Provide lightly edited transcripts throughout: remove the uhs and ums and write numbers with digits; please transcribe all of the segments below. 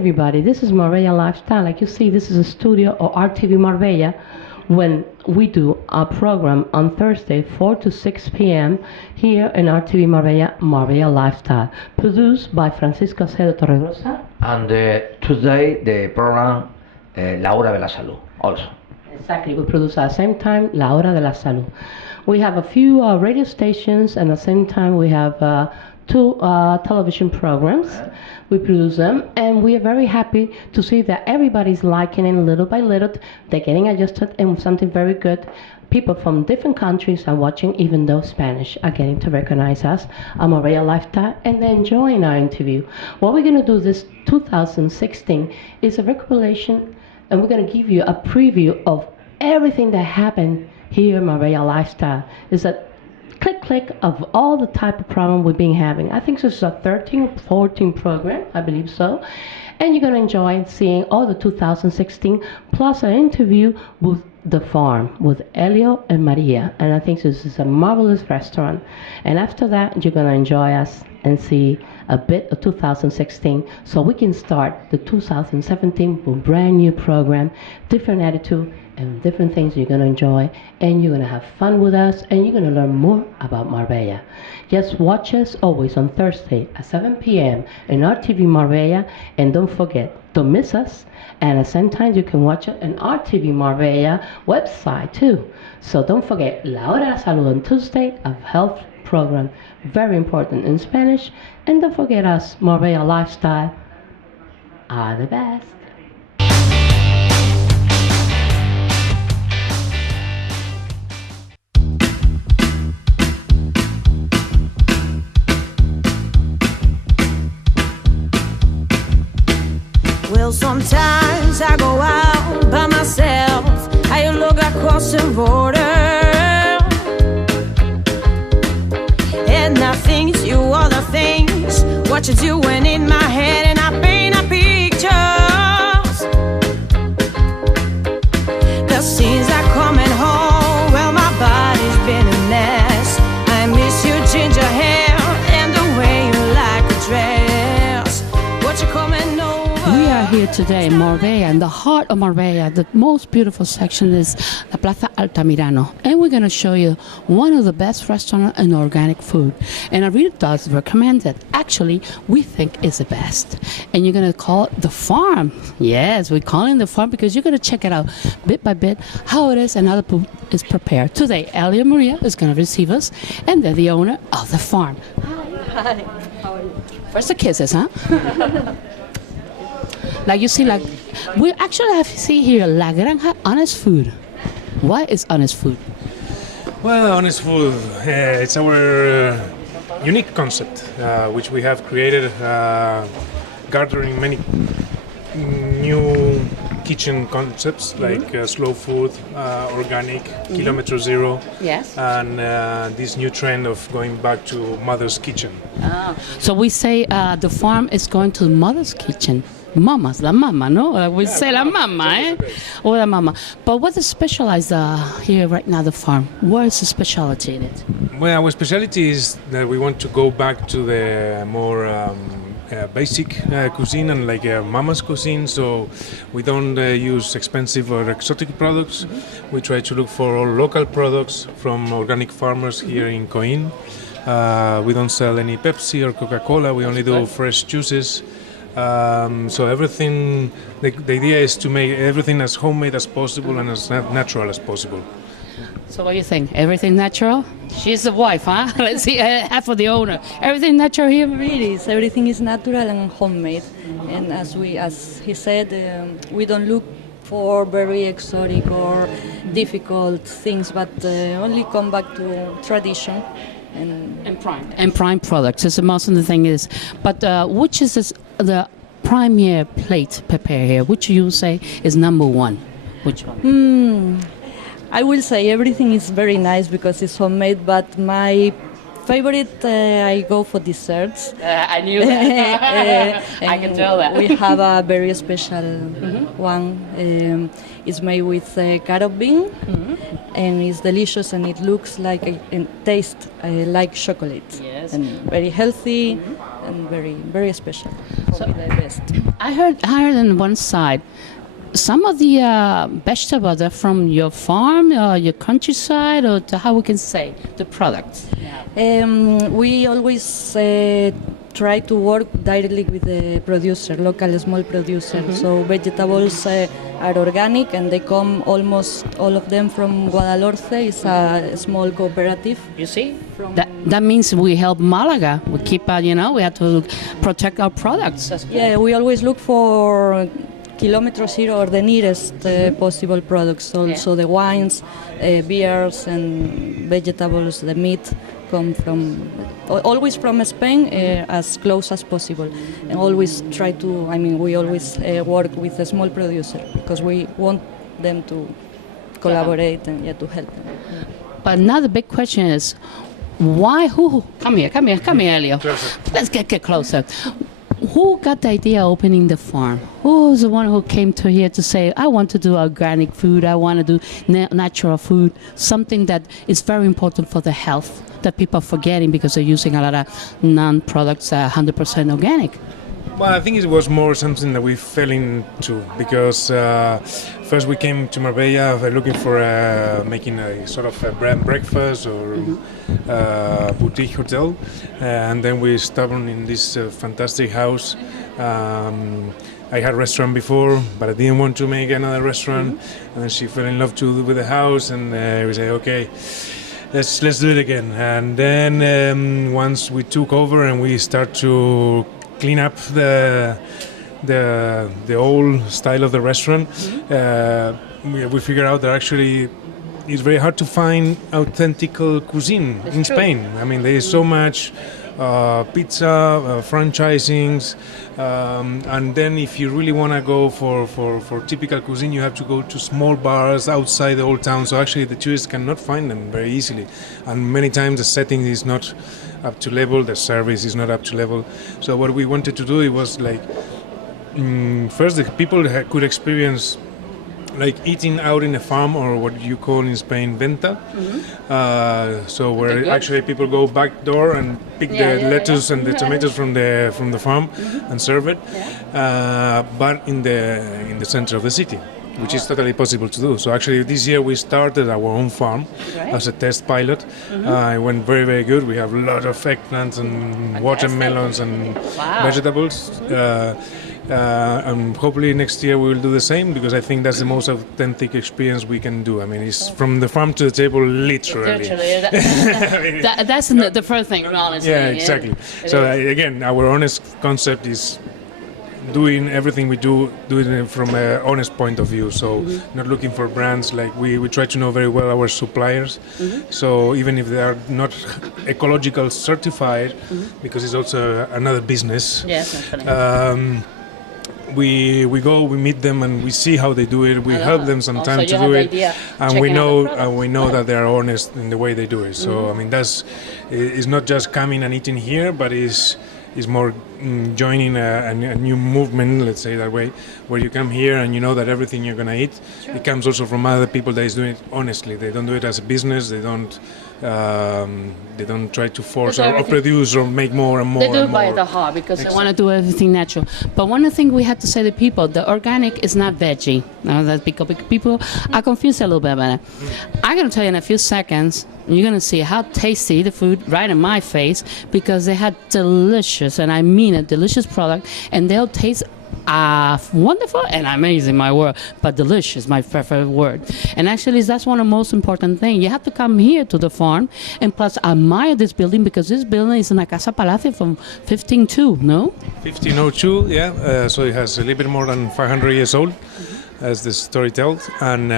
everybody, this is Marbella Lifestyle. Like you see, this is a studio of RTV Marbella when we do our program on Thursday, 4 to 6 p.m. here in RTV Marbella, Marbella Lifestyle, produced by Francisco Acedo Torregrosa. And today the program La Hora de la Salud also. Exactly, we produce at the same time La Hora de la Salud. We have a few radio stations, and at the same time we have two television programs. We produce them, and we are very happy to see that everybody's liking it little by little. They're getting adjusted and something very good. People from different countries are watching, even though Spanish are getting to recognize us. I'm a real lifestyle, and they're enjoying our interview. What we're going to do this 2016 is a recapitulation, and we're going to give you a preview of everything that happened here in Marbella Lifestyle. It's a click of all the type of program we've been having. I think this is a 13 or 14 program, I believe so. And you're going to enjoy seeing all the 2016, plus an interview with TheFarm, with Elio and Maria. And I think this is a marvelous restaurant. And after that, you're going to enjoy us and see a bit of 2016, so we can start the 2017 with a brand new program, different attitude, and different things you're going to enjoy, and you're going to have fun with us, and you're going to learn more about Marbella. Just watch us always on Thursday at 7 p.m. in RTV Marbella, and don't forget, don't miss us. And at the same time, you can watch it on RTV Marbella website too. So don't forget, La Hora de la Salud on Tuesday, a health program, very important in Spanish. And don't forget us, Marbella Lifestyle are the best. Well, sometimes I go out by myself, I look across the border, and I think you are the things, what you're doing in my head, and I paint a pictures. The scenes are coming home, well, my body's been a mess. I miss your ginger hair and the way you like a dress. What you coming over? We are here today in Marbella, in the heart of Marbella. The most beautiful section is La Plaza Altamirano. And we're going to show you one of the best restaurants in organic food. And I really does recommend it. Actually, we think it's the best. And you're going to call it TheFarm. Yes, we're calling it TheFarm because you're going to check it out bit by bit, how it is and how the food is prepared. Today, Ellie and Maria is going to receive us, and they're the owner of TheFarm. Hi, how are you? First the kisses, huh? Like you see, like we actually have see here La Granja Honest Food. What is honest food? Well, honest food, it's our unique concept, which we have created, gathering many new kitchen concepts like slow food, organic, kilometer zero, Yes. and this new trend of going back to mother's kitchen. So we say TheFarm is going to the mother's kitchen. Mama's, la mama, no? We say la mama, eh? Or la mama. But what is specialized here right now, TheFarm? What is the specialty in it? Well, our specialty is that we want to go back to the more basic cuisine and like mama's cuisine, so we don't use expensive or exotic products. We try to look for all local products from organic farmers here in Coin. We don't sell any Pepsi or Coca-Cola, we only do fresh juices. So everything, the idea is to make everything as homemade as possible and as natural as possible. So what do you think? Everything natural? She's the wife, huh? Let's see, half of the owner. Everything natural here? It is. Everything is natural and homemade. And as he said, we don't look for very exotic or difficult things, but only come back to tradition. And prime products. That's the most of the thing is. But which is the premier plate prepare here? Which you say is number one? Which one? I will say everything is very nice because it's homemade, but my favorite, I go for desserts. I knew that. I can tell that. We have a very special one. It's made with carrot bean, and it's delicious, and it looks like and tastes like chocolate. Yes. And very healthy. and very, very special. So- So the best. I heard on one side, some of the vegetables are from your farm or your countryside, or how we can say the products. We always try to work directly with the producer, local small producer. So vegetables are organic, and they come almost all of them from Guadalhorce. It's a small cooperative. You see, From- that means we help Malaga. We keep, we have to protect our products. Yeah, we always look for kilometer zero or the nearest possible products. Also the wines, beers, and vegetables, the meat come from always from Spain as close as possible, and always try to. We always work with a small producer because we want them to collaborate and to help them. But now the big question is, why? Who? Come here, Elio. Let's get closer. Who got the idea of opening the farm? Who was the one who came to here to say, I want to do organic food, I want to do natural food, something that is very important for the health that people are forgetting because they're using a lot of non-products 100% organic? Well, I think it was more something that we fell into because first we came to Marbella looking for making a sort of a brand breakfast or boutique hotel, and then we stumbled in this fantastic house. I had a restaurant before, but I didn't want to make another restaurant, and then she fell in love with the house, and we said, okay, let's do it again. And then once we took over and we start to clean up the old style of the restaurant, we figured out that actually it's very hard to find authentic cuisine in Spain. There is so much pizza, franchisings, and then if you really want to go for typical cuisine, you have to go to small bars outside the old town. So actually the tourists cannot find them very easily, and many times the setting is not up to level, the service is not up to level. So what we wanted to do, it was like first the people could experience like eating out in a farm, or what you call in Spain venta. So where actually people go back door and pick the lettuce and the tomatoes from the farm and serve it, but in the center of the city, which is totally possible to do. So actually this year we started our own farm as a test pilot. It went very, very good. We have a lot of eggplants and watermelons and vegetables. And hopefully next year we will do the same, because I think that's the most authentic experience we can do. It's from the farm to the table, literally. That's the first thing, honestly. Yeah, exactly. So again, our honest concept is doing everything we do it from an honest point of view. So not looking for brands. Like we try to know very well our suppliers. So even if they are not ecological certified, because it's also another business. Yes, definitely. We go, we meet them, and we see how they do it. We help them sometimes to do it, and we know that they are honest in the way they do it. So that's it's not just coming and eating here, but is more joining a new movement, let's say that way, where you come here and you know that everything you're gonna eat, it comes also from other people that is doing it honestly. They don't do it as a business. They don't try to force or produce or make more and more. They do it by the heart because they want to do everything natural. But one thing we have to say to people, the organic is not veggie. That's because people are confused a little bit about it. I'm going to tell you in a few seconds, you're going to see how tasty the food right in my face, because they had delicious, and I mean a delicious product, and they'll taste wonderful and amazing, my word, but delicious, my preferred word. And actually that's one of the most important things. You have to come here to the farm and plus admire this building, because this building is in a Casa Palacio from 1502, no? 1502, yeah. So it has a little bit more than 500 years old, as the story tells. And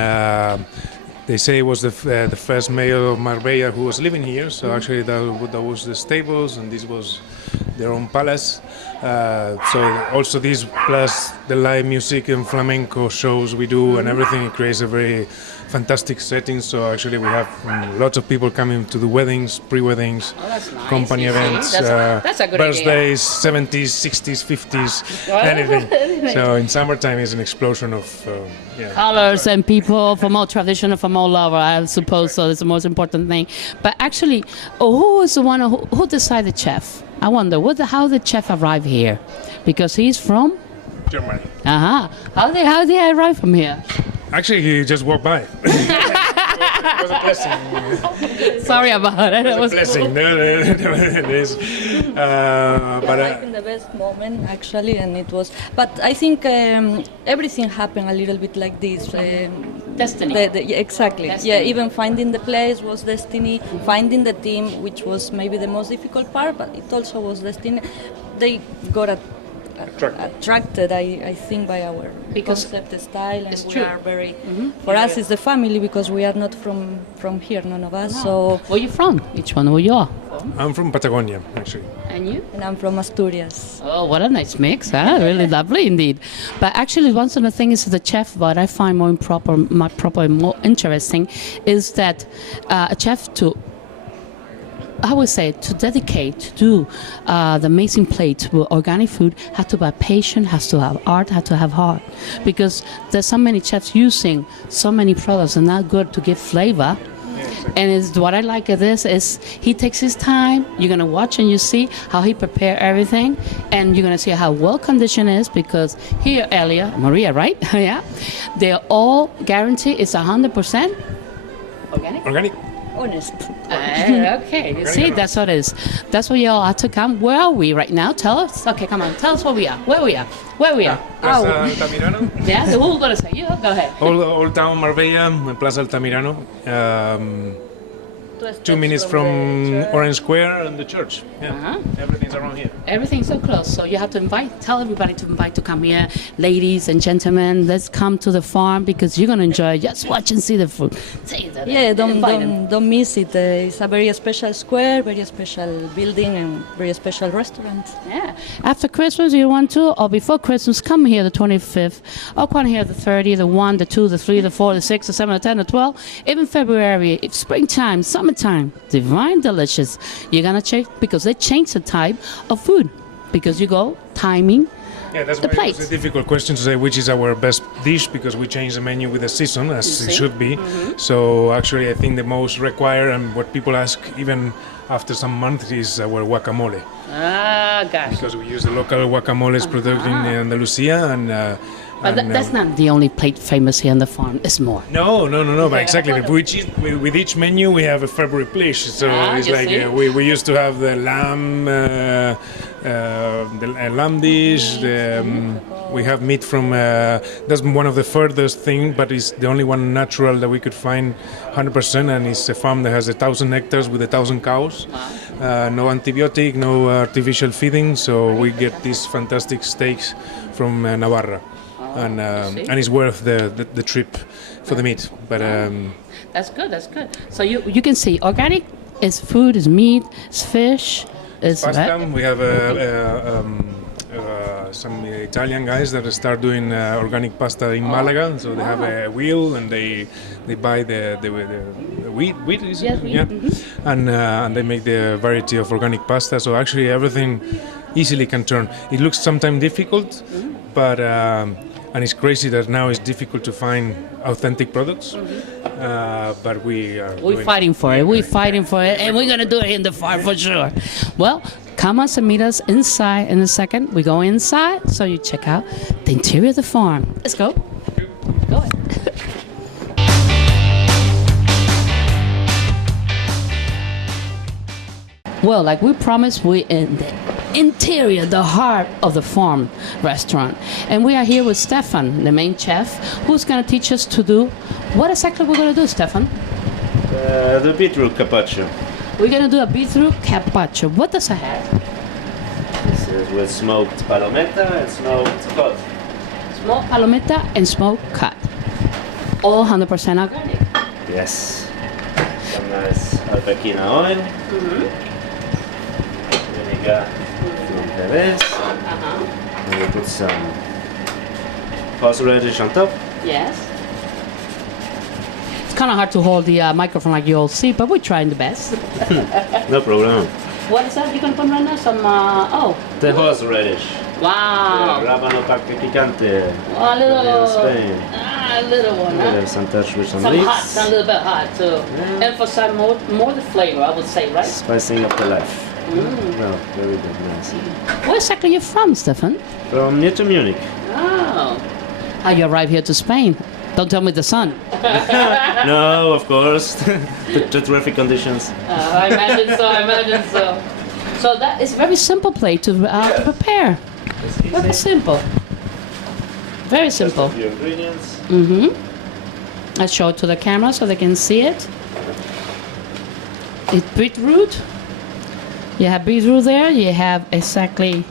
they say it was the first mayor of Marbella who was living here. So actually that was the stables, and this was their own palace. So also this, plus the live music and flamenco shows we do and everything, it creates a very fantastic settings. So actually, we have lots of people coming to the weddings, pre-weddings, that's nice. company You see? events, That's a good idea. birthdays, 70s, 60s, 50s, anything. So in summertime, is an explosion of Colors and people from all traditional, from all over, I suppose. So it's the most important thing. But actually, who is the one who decided chef? I wonder how did chef arrive here? Because he's from Germany. How did he arrive from here? Actually, he just walked by. It was a blessing. Sorry about it. It was a blessing. No, it is. But Like in the best moment, actually, and it was. But I think everything happened a little bit like this. Destiny. Yeah, exactly. Destiny. Yeah, even finding the place was destiny. Finding the team, which was maybe the most difficult part, but it also was destiny. They got attracted, I think, by our concept, the style, and we true. are very. For us, it's the family because we are not from here, none of us. So. Where you from? Which one? Where you are? I'm from Patagonia, actually. And you? And I'm from Asturias. Oh, what a nice mix, huh? Really lovely indeed. But actually, one of the things the chef, what I find more more interesting, is that a chef I would say to dedicate to do the amazing plate with organic food has to have patience, has to have art, has to have heart, because there's so many chefs using so many products and not good to give flavor. And what I like of this is he takes his time. You're gonna watch and you see how he prepare everything, and you're gonna see how well conditioned it is, because here, Maria, right? Yeah, they're all guaranteed it's 100% organic. Organic. Honest. Okay, you see, that's what it is. That's where you all have to come. Where are we right now? Tell us. Okay, come on. Tell us where we are. Where we are. Plaza Altamirano. Yeah, who's going to say? You go ahead. Old Town Marbella, Plaza Altamirano. 2 minutes from Orange Square and the church. Yeah, everything's around here. Everything's so close, so you have to tell everybody to come here. Ladies and gentlemen, let's come to the farm, because you're going to enjoy just watch and see the food. Yeah, don't miss it. It's a very special square, very special building, and very special restaurant. Yeah. After Christmas, you want to, or before Christmas, come here the 25th, or come here the 30th, the 1, the 2, the 3, the 4, the 6, the 7, the 10, the 12, even February, if springtime, summertime, divine, delicious. You're going to check, because they change the type of food, because you go timing. Yeah, that's the why plates. it's a difficult question to say which is our best dish, because we change the menu with the season, as it should be. So actually, I think the most required and what people ask even after some months is our guacamole. Ah, gosh. Because we use the local guacamoles produced in Andalusia, and But that's not the only plate famous here on the farm. It's more. No. But exactly. With each menu, we have a favorite dish. So it's like we used to have the lamb, lamb dish. We have meat from. That's one of the furthest thing, but it's the only one natural that we could find 100%, and it's a farm that has 1,000 hectares with 1,000 cows. No antibiotic, no artificial feeding. So we get these fantastic steaks from Navarra. And it's worth the trip for the meat. But that's good. So you can see organic is food, is meat, is fish, is pasta. We have some Italian guys that start doing organic pasta in Malaga. So they have a wheel, and they buy the wheat is it? Yes, wheat. Yeah. And they make the variety of organic pasta. So actually everything easily can turn. It looks sometimes difficult, but and it's crazy that now it's difficult to find authentic products, but we're fighting for it. We're fighting for it, and we're gonna do it in the farm for sure. Well, come on and meet us inside in a second. We go inside, so you check out the interior of the farm. Let's go. Go ahead. Well, like we promised, we're in the interior, the heart of the farm restaurant. And we are here with Stefan, the main chef, who's going to teach us to do, what exactly we're going to do, Stefan? The beetroot carpaccio. We're going to do a beetroot carpaccio. What does it have? This is with smoked palometa and smoked cod. Smoked palometa and smoked cod. All 100% organic. Yes. Some nice alpacina oil. Vinegar from Perez. And we put some horseradish on top. Yes. kind of hard to hold the microphone like you all see, but we're trying the best. No problem. What is that you're going to put right now? Some, The horseradish. wow. Rábano picante. A little, In Spain. a little one, huh? Some touch with some Some leaves. hot, a little bit hot to emphasize more the flavor, I would say, right? Spicing up the life. Well, very good, nice. Where exactly are you from, Stefan? From near to Munich. Oh. How you arrived here to Spain? Don't tell me the sun. No, of course. The traffic conditions. I imagine so. So that is a very simple plate to prepare. Very simple. Very simple. A few ingredients. I'll show it to the camera so they can see it. It's beetroot. You have beetroot there. You have exactly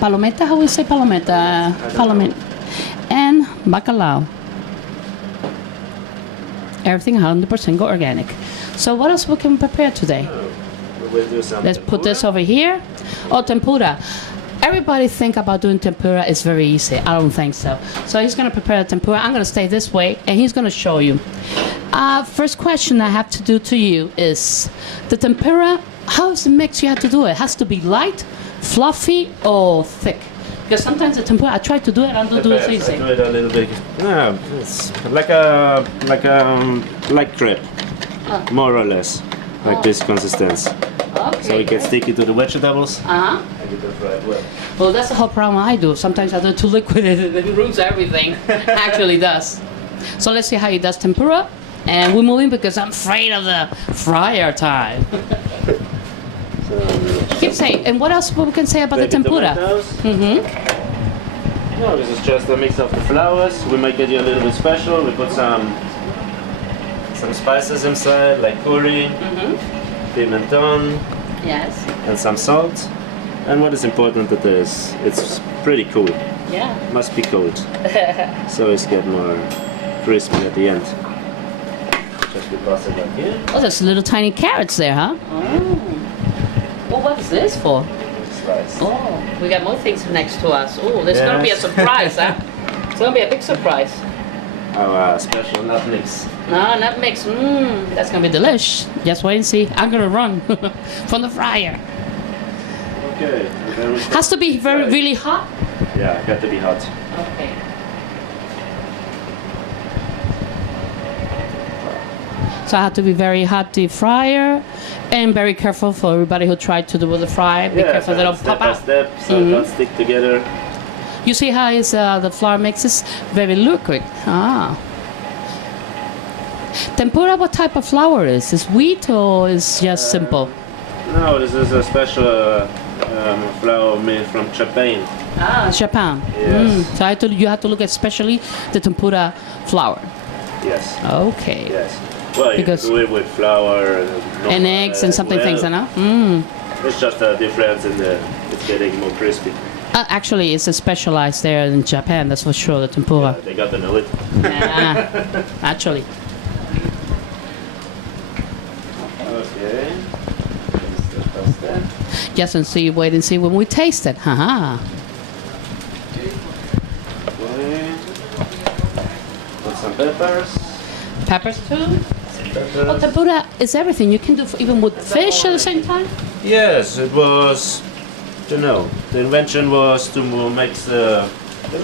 palometa. How we say palometa? Palometa. And bacalao. Everything 100% organic. So what else we can prepare today? We'll do some Let's put this over here. Oh, tempura. Everybody think about doing tempura is very easy. I don't think so. So he's gonna prepare the tempura. I'm gonna stay this way and he's gonna show you. First question I have to do to you is the tempura, how's the mix you have to do it? It has to be light, fluffy, or thick? Because sometimes the tempura, I try to do it, I don't do it easy. I do it a little bit. No, it's like crepe, more or less, like this consistency. Okay. So it gets sticky to the vegetables. Uh-huh. And you can fry it well. Well, that's the whole problem I do. Sometimes I do it too liquid and it ruins everything. Actually does. So let's see how he does tempura. And we're moving because I'm afraid of the fryer time. Keep saying. And what else we can say about the tempura? No, this is just a mix of the flowers. We make it a little bit special. We put some spices inside, like curry, pimenton, Yes. and some salt. And what is important it is, it's pretty cool. Yeah. Must be cold. So it's get more crispy at the end. Just deposit it here. Oh, there's little tiny carrots there, huh? Oh. Well, what is this for? Slice. Oh, we got more things next to us. Oh, there's gonna be a Yes. surprise, huh? It's gonna be a big surprise. Our special nut mix. No, not mix. That's gonna be delish. Just wait and see. I'm gonna run from the fryer. Okay. and then we Has to be very, really hot. Yeah, got to be hot. Okay. So I have to be very hot deep fryer, and very careful for everybody who tried to do with the fry. Be careful they don't step pop by out. step, so it don't stick together. You see how is the flour mix is very liquid. Ah. Tempura, what type of flour is? Is wheat or is just simple? No, this is a special flour made from Japan. Ah, Japan. Yes. So you have to look at especially the tempura flour. Yes. Okay. Yes. Well, Because- you can do it with flour And eggs and something things, well, you know? It's just a difference in it's getting more crispy. Actually, it's specialized there in Japan, that's for sure, the tempura. They got to know it. Yeah, actually. Okay. Step by step. Just and see, wait and see when we taste it. Haha. Okay. Put some peppers. Peppers too? Peppers. Oh, tempura is everything. You can do even with fish at the same time? Yes, it was. The invention was to make the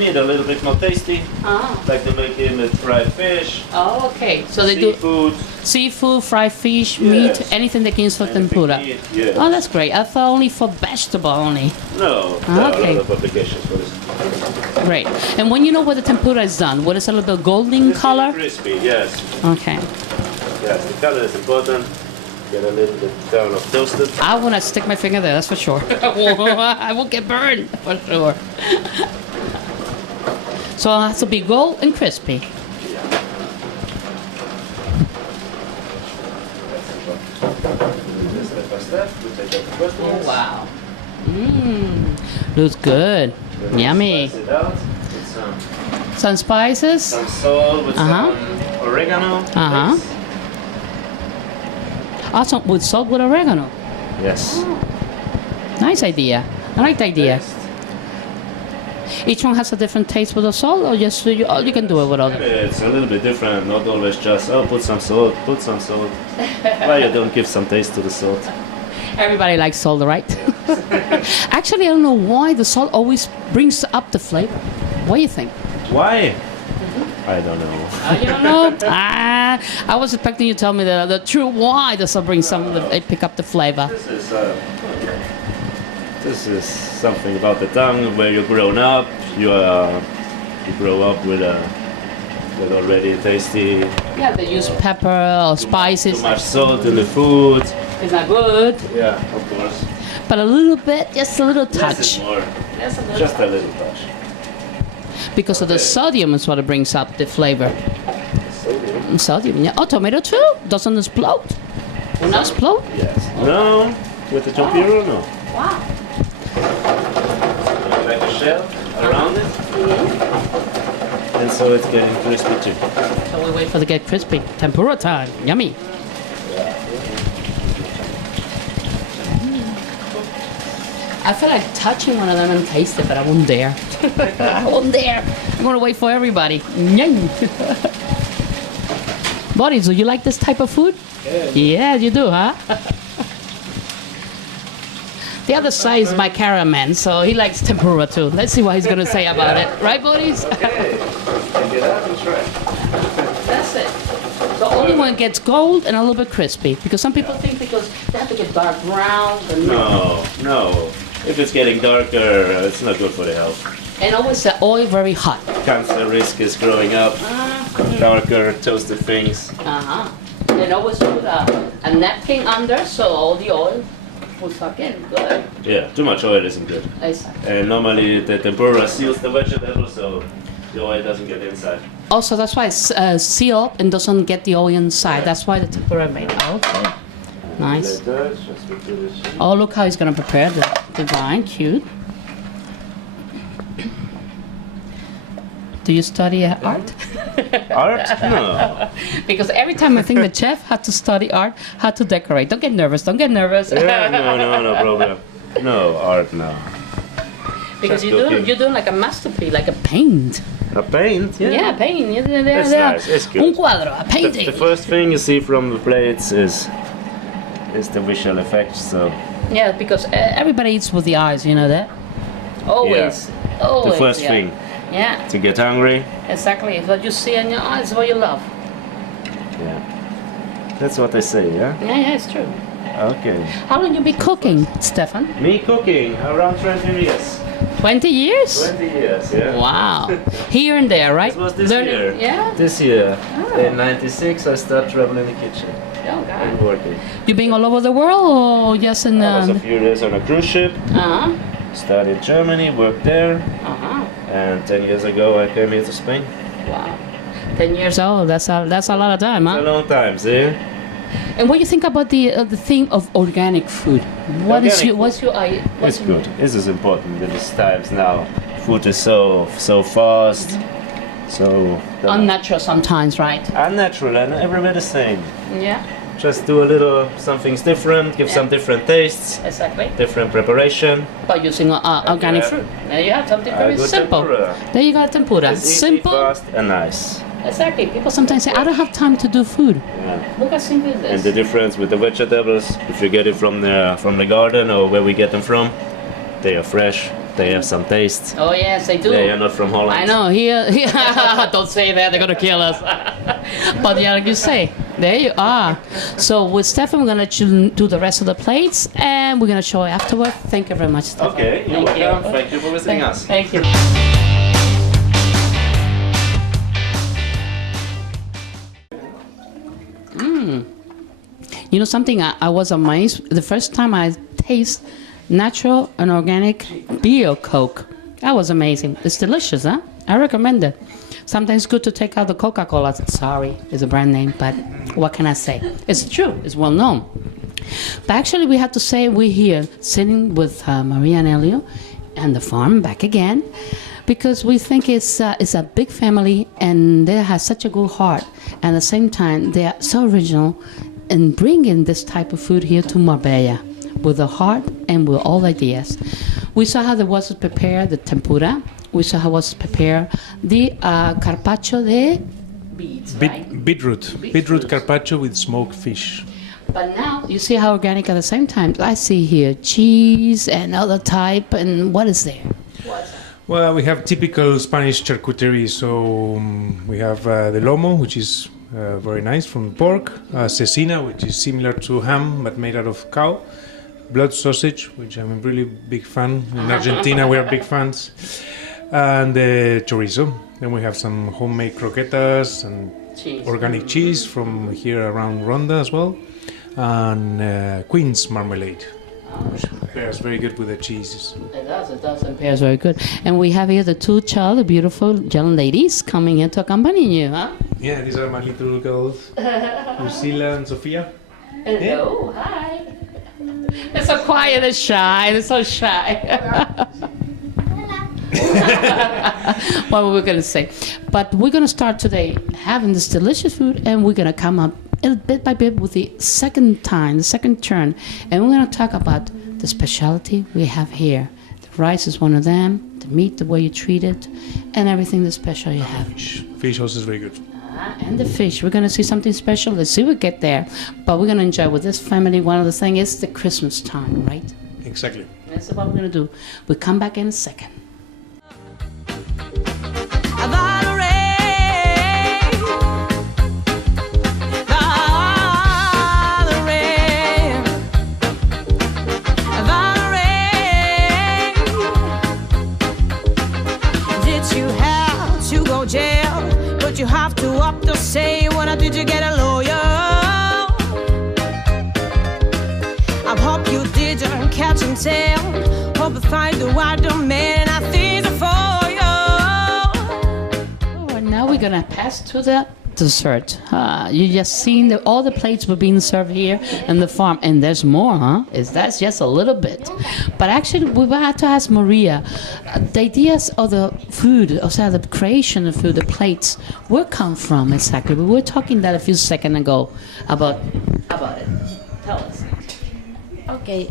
meat a little bit more tasty. Ah. Like to make it with fried fish, Oh, okay. So they do seafood. seafood, fried fish, Yes. meat, anything they can use for anything tempura. meat, yes. Oh, that's great. I thought only for vegetable only. No, there are Okay. a lot of applications for this. Great. And when you know where the tempura is done, what is a little bit golden It's color? crispy, yes. Okay. Yes, the color is important. Get a little bit kind of toasted. I want to stick my finger there, that's for sure. I will get burned, for sure. So it has to be gold and crispy. Step by step, we take out the first Oh, ones. wow. Looks good. Then we Yummy. slice it out with Some spices. some salt, with Uh-huh. some oregano. Uh-huh. leaves. Also with salt with oregano. Yes. Nice idea. I like the idea. Next, Each one has a different taste with the salt, or just you can do it with other? It's a little bit different, not always just, oh, put some salt. Why you don't give some taste to the salt? Everybody likes salt, right? Actually, I don't know why the salt always brings up the flavor. What do you think? Why? I don't know. You don't know? I was expecting you to tell me the true why the salt brings it pick up the flavor. This is something about the tongue where you've grown up. You grow up with already tasty. Yeah, they use pepper or spices. Too much salt in the food. It's not good. Yeah, of course. But a little bit, just a little touch. Less is more. Just a little touch. Because of the sodium is what it brings up the flavor. Sodium, yeah. Oh, tomato too? Doesn't explode? Will not explode? Yes. No, with the tempura, no. Wow. Like a shell around it. And so it's getting crispy too. So we wait for it to get crispy. Tempura time. Yummy. I feel like touching one of them and taste it, but I won't dare. I won't dare. I'm gonna wait for everybody. Buddy, do you like this type of food? Yeah, you do, huh? The other side is my caraman, so he likes tempura too. Let's see what he's gonna say about it. Right, buddies? Okay. Get up and try. That's it. The only one gets gold and a little bit crispy, because some people think because they have to get dark brown. No. If it's getting darker, it's not good for the health. And always the oil very hot. Cancer risk is growing up. Darker, toasted things. And always put a napkin under so all the oil will suck in. Good. Yeah, too much oil isn't good. Exactly. And normally the tempura seals the vegetable, so the oil doesn't get inside. Also, that's why it's sealed and doesn't get the oil inside. That's why the tempura made. Okay. Nice. Oh, look how he's gonna prepare the wine. Cute. Do you study art? Art? No. Because every time I think the chef had to study art, how to decorate. Don't get nervous. Yeah, no problem. No, art, no. Because you're doing like a masterpiece, like a paint. A paint? Yeah, paint. It's nice. It's good. Un cuadro, a painting. The first thing you see from the plates is the visual effects. So. Yeah, because everybody eats with the eyes. You know that. Always. Yeah. Always. The first thing. Yeah. To get hungry. Exactly. What you see in your eyes is what you love. Yeah. That's what they say, yeah? Yeah, it's true. Okay. How long you been cooking, Stefan? Me cooking around 20 years. 20 years? 20 years, yeah. Wow. Here and there, right? This was this year. Yeah? This year. Oh. In '96 I started traveling in the kitchen. Oh, God. And working. You been all over the world or just in... I was a few years on a cruise ship. Uh-huh. Started in Germany, worked there. Uh-huh. And 10 years ago I came here to Spain. Wow. 10 years old, that's a lot of time, huh? It's a long time, see? And what do you think about the theme of organic food? What's your It's good. This is important in these times now. Food is so fast, so unnatural sometimes, right? unnatural, and everywhere the same. Yeah, Just do a little something different, give some different tastes, exactly. different preparation. By using organic fruit. There you have something very good simple. tempura. There you got tempura. It's easy, Simple. fast, and nice. Exactly. People sometimes say, I don't have time to do food. Yeah. Look how simple it And is. the difference with the vegetables, if you get it from the garden or where we get them from, they are fresh. They have some taste. Oh yes, they do. They are not from Holland. I know. Here, don't say that. They're gonna kill us. But yeah, like you say, there you are. So with Stefan, we're gonna do the rest of the plates, and we're gonna show it afterward. Thank you very much, Stefan. Okay, you're Thank welcome. you. Thank you for visiting us. Thank you. You know something? I was amazed the first time I taste natural and organic beer Coke. That was amazing. It's delicious, huh? I recommend it. Sometimes it's good to take out the Coca-Cola. Sorry, it's a brand name, but what can I say? It's true. It's well known. But actually, we have to say we're here sitting with Maria and Elio and the farm back again, because we think it's a big family and they have such a good heart. And at the same time, they are so original in bringing this type of food here to Marbella with a heart and with all ideas. We saw how the was prepared, the tempura. we saw how it was prepared. The carpaccio de beets, right? Beetroot carpaccio with smoked fish. But now you see how organic at the same time. I see here cheese and other type. And what is there? Well, we have typical Spanish charcuterie. So we have the lomo, which is very nice from pork. Cecina, which is similar to ham but made out of cow. Blood sausage, which I'm a really big fan. In Argentina, we are big fans. And the chorizo. Then we have some homemade croquetas and organic cheese from here around Ronda as well. And Queen's marmalade, which pairs very good with the cheeses. It does, and pairs very good. And we have here the two the beautiful young ladies coming here to accompany you, huh? Yeah, these are my little girls, Lucila and Sofia. Hello, hi. They're so quiet and shy, they're so shy. What were we going to say? But we're going to start today having this delicious food, and we're going to come up bit by bit with the second turn, and we're going to talk about the specialty we have here. The rice is one of them, the meat, the way you treat it, and everything the special you have. Fish also is very good. And the fish, we're going to see something special. Let's see if we get there, but we're going to enjoy with this family. One of the things is the Christmas time, right? Exactly. That's what we're going to do. We'll come back in a second. You have to up to say, when did you get a lawyer? I hope you didn't catch and tell. Hope you find the right man. I think for you. Well, now we're gonna pass to the dessert. You just seen all the plates were being served here in the farm, and there's more, huh? That's just a little bit. But actually, we will have to ask Maria, the ideas of the food, also the creation of food, the plates, where come from exactly? We were talking that a few seconds ago about it. Tell us. Okay,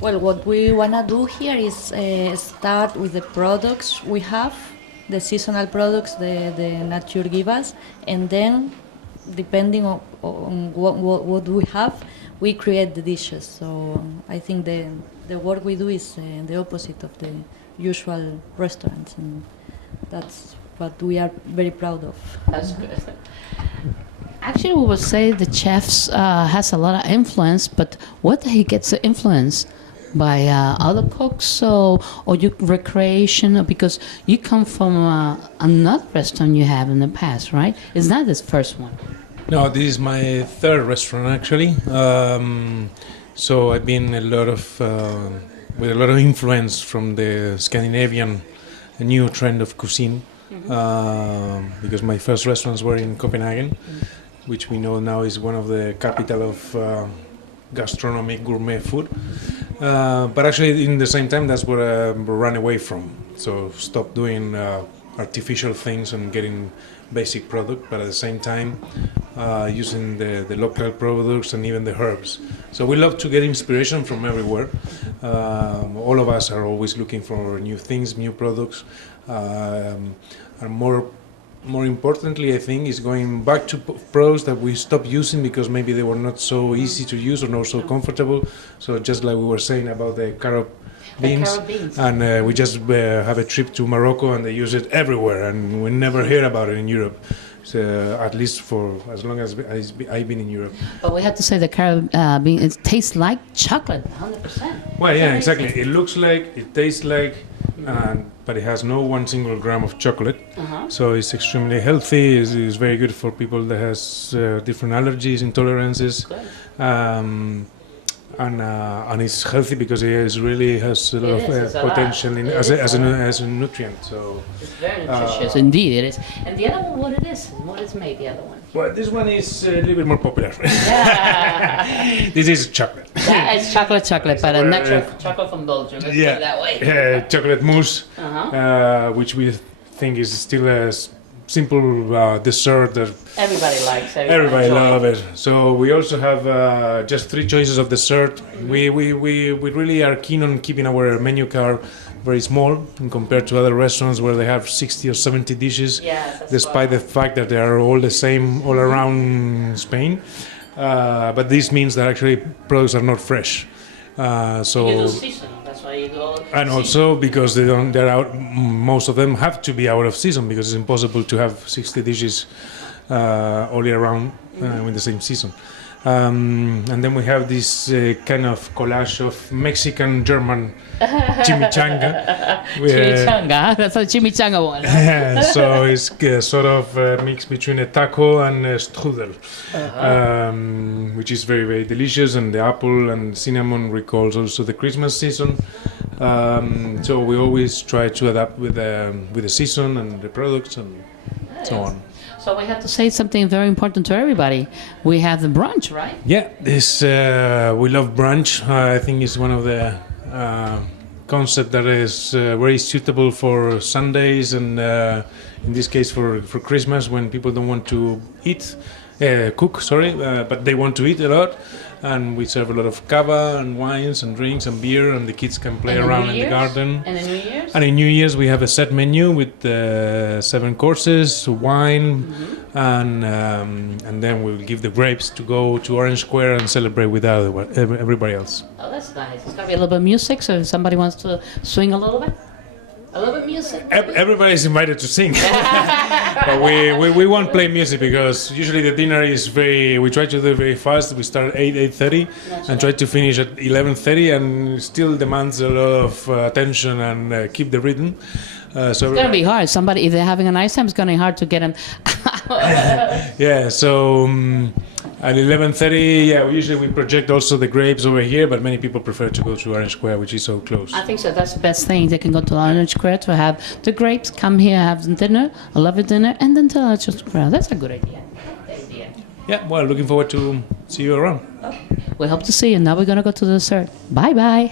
well, what we want to do here is start with the products we have, the seasonal products the nature give us, and then depending on what we have, we create the dishes. So I think the work we do is the opposite of the usual restaurants, and that's what we are very proud of. That's good. Actually, we would say the chefs has a lot of influence, but what he gets the influence by other cooks or you recreation, because you come from another restaurant you have in the past, right? It's not this first one. No, this is my third restaurant actually. So I've been with a lot of influence from the Scandinavian new trend of cuisine, because my first restaurants were in Copenhagen, which we know now is one of the capital of gastronomic gourmet food. But actually, in the same time, that's what I ran away from. So stop doing artificial things and getting basic product, but at the same time using the local products and even the herbs. So we love to get inspiration from everywhere. All of us are always looking for new things, new products, and more importantly, I think, is going back to products that we stopped using because maybe they were not so easy to use or not so comfortable. So just like we were saying about the carrot beans, and we just have a trip to Morocco and they use it everywhere, and we never hear about it in Europe. So at least for as long as I've been in Europe. But we have to say the carrot bean, it tastes like chocolate, 100%. Well, yeah, exactly. It looks like, it tastes like, but it has no 1 single gram of chocolate. So it's extremely healthy. It's very good for people that has different allergies, intolerances. And it's healthy because it really has a lot of potential as a nutrient. So it's very nutritious, indeed it is. And the other one, what it is? What is made, the other one? Well, this one is a little bit more popular. Yeah. This is chocolate. Yeah, it's chocolate, but a natural chocolate from Belgium. Let's put it that way. Chocolate mousse, which we think is still a simple dessert that everybody likes. Everybody loves it. So we also have just 3 choices of dessert. We really are keen on keeping our menu card very small in compared to other restaurants where they have 60 or 70 dishes, despite the fact that they are all the same all around Spain. But this means that actually products are not fresh. So that's why you go. and also because most of them have to be out of season because it's impossible to have 60 dishes all year round in the same season. And then we have this kind of collage of Mexican, German chimichanga. Chimichanga, that's a chimichanga one. So it's sort of a mix between a taco and a strudel, which is very, very delicious. And the apple and cinnamon recalls also the Christmas season. So we always try to adapt with the season and the products and so on. So we have to say something very important to everybody. We have the brunch, right? Yeah, this we love brunch. I think it's one of the concept that is very suitable for Sundays and in this case for Christmas when people don't want to cook, but they want to eat a lot. And we serve a lot of cava and wines and drinks and beer, and the kids can play around in the garden. And in New Year's? And in New Year's we have a set menu with 7 courses, wine, and then we'll give the grapes to go to Orange Square and celebrate with everybody else. Oh, that's nice. It's gonna be a little bit of music, so if somebody wants to swing a little bit. A little bit of music. Everybody's invited to sing, but we won't play music because usually the dinner is we try to do it very fast. We start at 8:30 and try to finish at 11:30, and still demands a lot of attention and keep the rhythm. So it's gonna be hard. Somebody, if they're having a nice time, it's gonna be hard to get them. Yeah. So. At 11:30, usually we project also the grapes over here, but many people prefer to go to Orange Square, which is so close. I think so. That's the best thing. They can go to Orange Square to have the grapes, come here, have dinner, a lovely dinner, and then to Orange Square. That's a good idea. Yeah, well, looking forward to see you around. We hope to see you. Now we're going to go to the dessert. Bye-bye.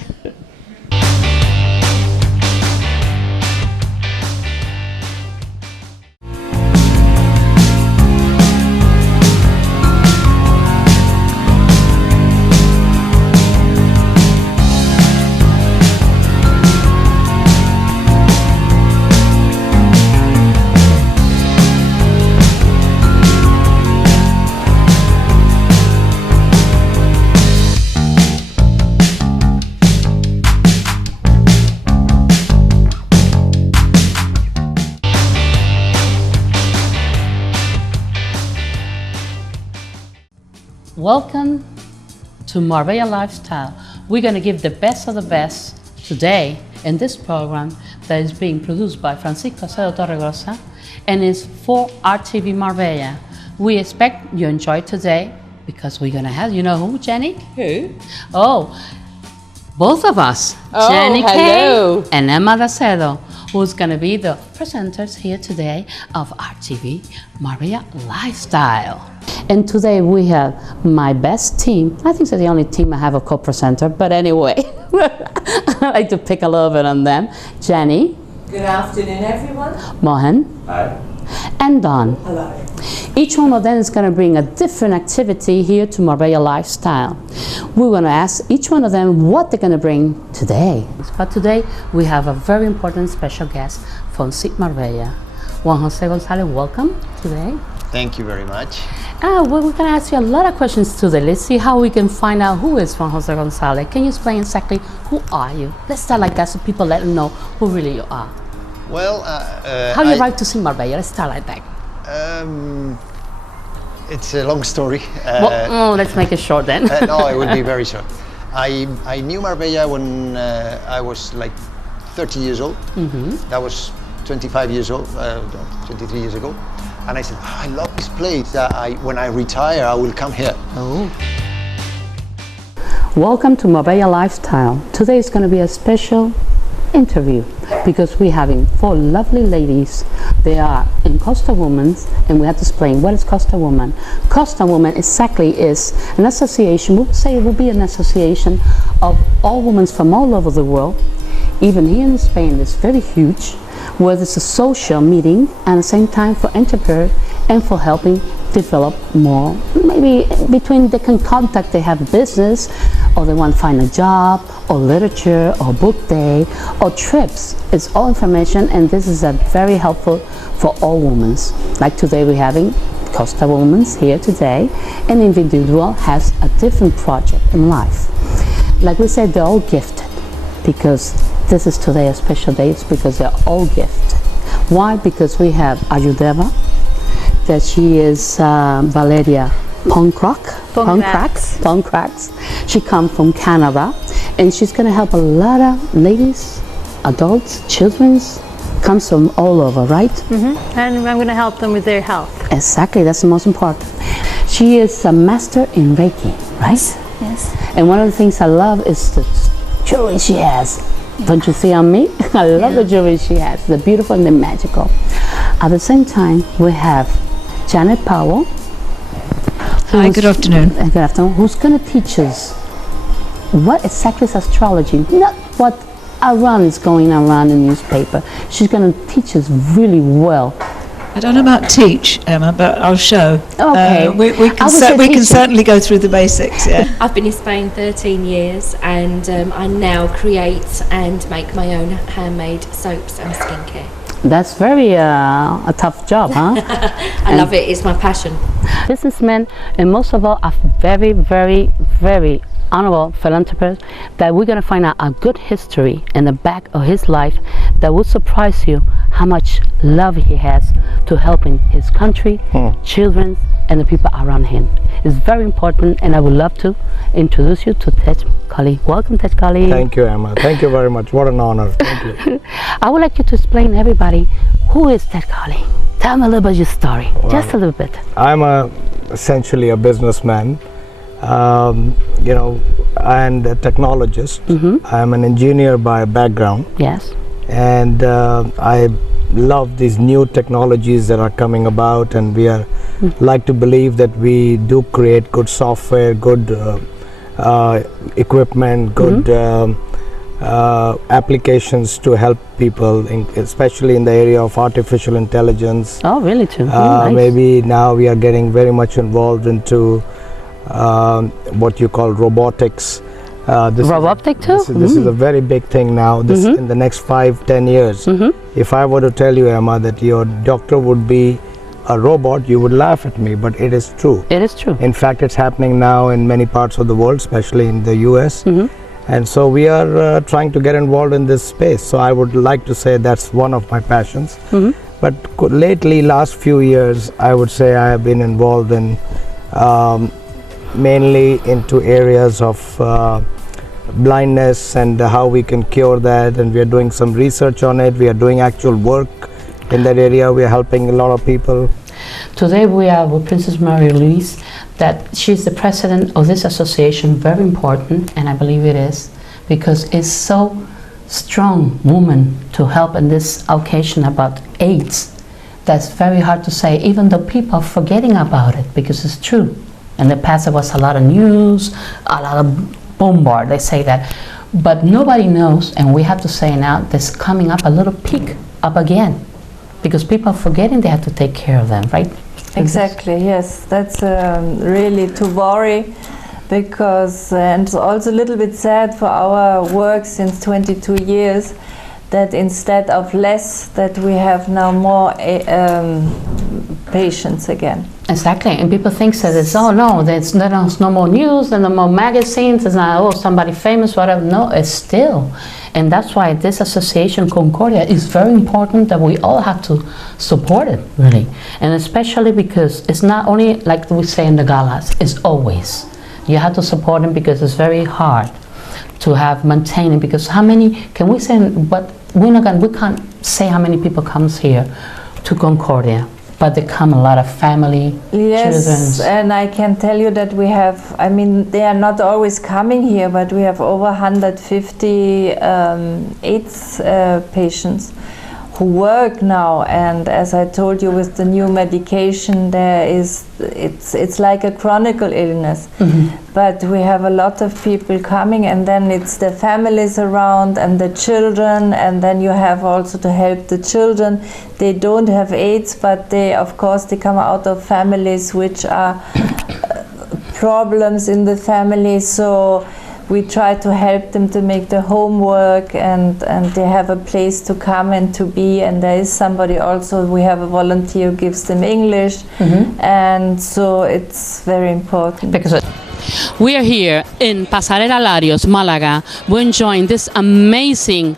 Welcome to Marbella Lifestyle. We're going to give the best of the best today in this program that is being produced by Francisco Acedo Torregrosa and is for RTV Marbella. We expect you enjoy today because we're going to have, you know who, Jenny? Who? Oh, both of us, Oh, Jenny hello. Kay and Emma Acedo, who's going to be the presenters here today of RTV Marbella Lifestyle. And today we have my best team. I think they're the only team I have a co-presenter, but anyway, I like to pick a little bit on them. Jenny. Good afternoon, everyone. Mohan. Hi. And Don. Hello. Each one of them is going to bring a different activity here to Marbella Lifestyle. We're going to ask each one of them what they're going to bring today. But today we have a very important special guest from SIT Marbella. Juan Jose Gonzalez, welcome today. Thank you very much. Well, we're going to ask you a lot of questions today. Let's see how we can find out who is Juan Jose Gonzalez. Can you explain exactly who are you? Let's start like that so people let them know who really you are. Well, How you arrived to SIT Marbella? Let's start like that. It's a long story. Let's make it short then. No, it will be very short. I knew Marbella when I was like 30 years old. Mm-hmm. That was 25 years old, 23 years ago. And I said, I love this place. When I retire, I will come here. Oh. Welcome to Marbella Lifestyle. Today is going to be a special interview because we're having 4 lovely ladies. They are in Costa Women, and we have to explain what is Costa Woman. Costa Woman exactly is an association, we would say it will be an association of all women from all over the world. Even here in Spain, it's very huge, where there's a social meeting and at the same time for entrepreneurs and for helping develop more. Maybe between they can contact, they have business or they want to find a job, or literature, or book day, or trips. It's all information, and this is very helpful for all women. Like today we're having Costa Women's here today. An individual has a different project in life. Like we said, they're all gifted, because this is today a special day. It's because they're all gifted. Why? Because we have Ayudeva, that she is Valeria Poncrax. She comes from Canada, and she's going to help a lot of ladies, adults, children, comes from all over, right? Mm-hmm. And I'm going to help them with their health. Exactly, that's the most important. She is a master in Reiki, right? Yes. And one of the things I love is the jewelry she has. Don't you see on me? I love the jewelry she has. They're beautiful and they're magical. At the same time, we have Janet Powell. Hi, good afternoon. Good afternoon. Who's going to teach us what exactly is astrology? Not what is going around in the newspaper. She's going to teach us really well. I don't know about teach, Emma, but I'll show. Okay. We can certainly go through the basics, yeah. I've been in Spain 13 years, and I now create and make my own handmade soaps and skincare. That's very a tough job, huh? I love it. It's my passion. Businessmen, and most of all, are very, very, very honorable philanthropist, that we're going to find out a good history in the back of his life that will surprise you how much love he has to helping his country, children, and the people around him. It's very important, and I would love to introduce you to Tej Kali. Welcome, Tej Kali. Thank you, Emma. Thank you very much. What an honor. Thank you. I would like you to explain to everybody, who is Tej Kali? Tell me a little bit of your story, just a little bit. I'm essentially a businessman, you know, and a technologist. I'm an engineer by background. Yes. And I love these new technologies that are coming about, and we are like to believe that we do create good software, good equipment, good applications to help people, especially in the area of artificial intelligence. Oh, really too? Nice. Maybe now we are getting very much involved into what you call robotics. Robotic too? This is a very big thing now. This in the next 5-10 years. If I were to tell you, Emma, that your doctor would be a robot, you would laugh at me, but it is true. It is true. In fact, it's happening now in many parts of the world, especially in the US. And so we are trying to get involved in this space. So I would like to say that's one of my passions. But lately, last few years, I would say I have been involved in mainly into areas of blindness and how we can cure that, and we are doing some research on it. We are doing actual work in that area. We are helping a lot of people. Today we are with Princess Mary Louise, that she's the president of this association. Very important, and I believe it is, because it's so strong woman to help in this occasion about AIDS. That's very hard to say, even though people are forgetting about it, because it's true. In the past there was a lot of news, a lot of bombard, they say that, but nobody knows, and we have to say now there's coming up a little peak up again, because people are forgetting they have to take care of them, right? Exactly, yes, that's really to worry, because and it's also a little bit sad for our work since 22 years that instead of less, that we have now more patients again. Exactly, and people think that it's, oh no, there's no more news, there's no more magazines, it's not, oh, somebody famous, whatever. No, it's still. And that's why this association, Concordia, is very important, that we all have to support it, really. And especially because it's not only like we say in the galas, it's always. You have to support them, because it's very hard to have maintaining, because how many, can we say, but we can't say how many people comes here to Concordia. But there come a lot of family, yes, children. And I can tell you that we have, I mean, they are not always coming here, but we have over 150 AIDS patients who work now. And as I told you, with the new medication, it's like a chronic illness. But we have a lot of people coming, and then it's the families around and the children, and then you have also to help the children. They don't have AIDS, but they, of course, they come out of families which are problems in the family. So we try to help them to make the homework, and they have a place to come and to be, and there is somebody also, we have a volunteer who gives them English, and so it's very important. Because we are here in Pasarela Larios, Malaga. We're enjoying this amazing,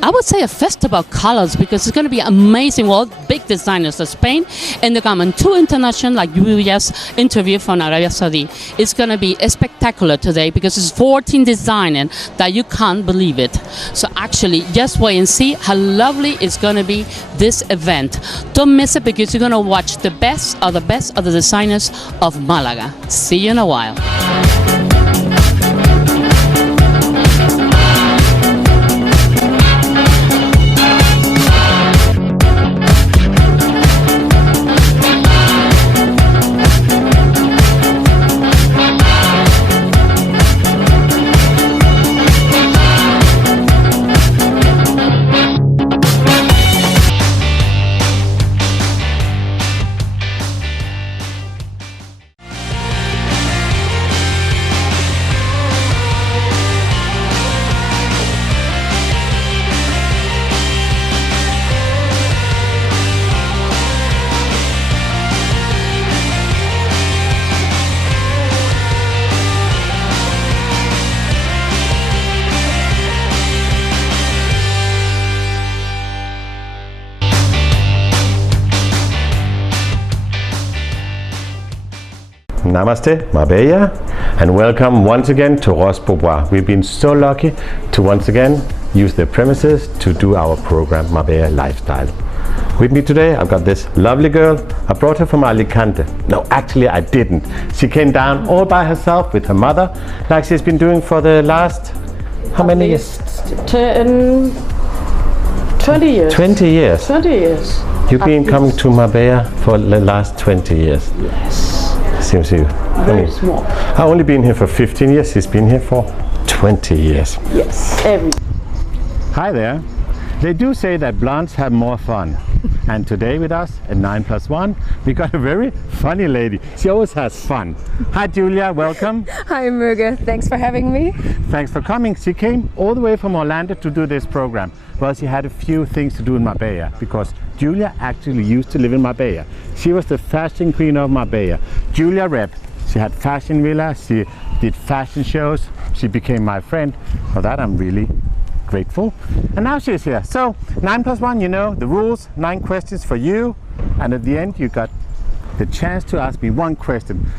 I would say, a festival of colors, because it's going to be amazing. Well, big designers of Spain and the government, 2 international, like you just interviewed from Arabia Saudi. It's going to be spectacular today because it's 14 designers that you can't believe it. So actually, just wait and see how lovely it's going to be, this event. Don't miss it, because you're going to watch the best of the designers of Malaga. See you in a while. Namaste, Marbella, and welcome once again to RtvMarbella. We've been so lucky to once again use the premises to do our program Marbella Lifestyle. With me today I've got this lovely girl. I brought her from Alicante. No, actually I didn't. She came down all by herself with her mother, like she's been doing for the last, how many years? 20 years. 20 years. 20 years. You've been coming to Marbella for the last 20 years. Yes. Seems you. Very small. I've only been here for 15 years. She's been here for 20 years. Yes, every. Hi there. They do say that blondes have more fun. And today with us at 9+1, we got a very funny lady. She always has fun. Hi Julia, welcome. Hi Murga, thanks for having me. Thanks for coming. She came all the way from Orlando to do this program. Well, she had a few things to do in Marbella, because Julia actually used to live in Marbella. She was the fashion queen of Marbella. Julia Rep. She had fashion villa, she did fashion shows, she became my friend. For that I'm really grateful. And now she's here. So 9+1, you know the rules, 9 questions for you, and at the end you got the chance to ask me 1 question.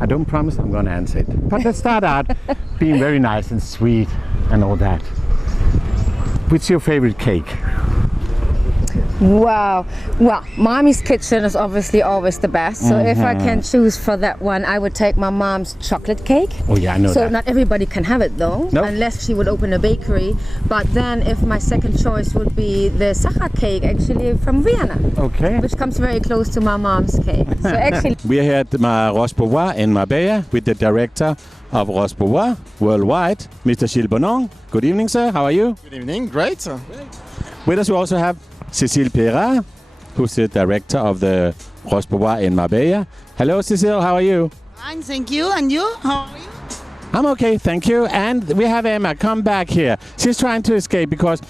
I don't promise I'm going to answer it, but let's start out being very nice and sweet and all that. What's your favorite cake? Wow. Well, Mommy's kitchen is obviously always the best. So if I can choose for that one, I would take my mom's chocolate cake. Oh yeah, I know that. So not everybody can have it though, nope. Unless she would open a bakery. But then if my second choice would be the Sacher cake, actually from Vienna. Okay. Which comes very close to my mom's cake. So actually... We are here at RtvMarbella in Marbella with the director of RtvMarbella worldwide, Mr. Gilles Bonon. Good evening, sir. How are you? Good evening. Great. With us we also have Cécile Perra, who's the director of the RtvMarbella in Marbella. Hello, Cécile. How are you? Fine, thank you. And you? How are you? I'm okay, thank you. And we have Emma. Come back here. She's trying to escape because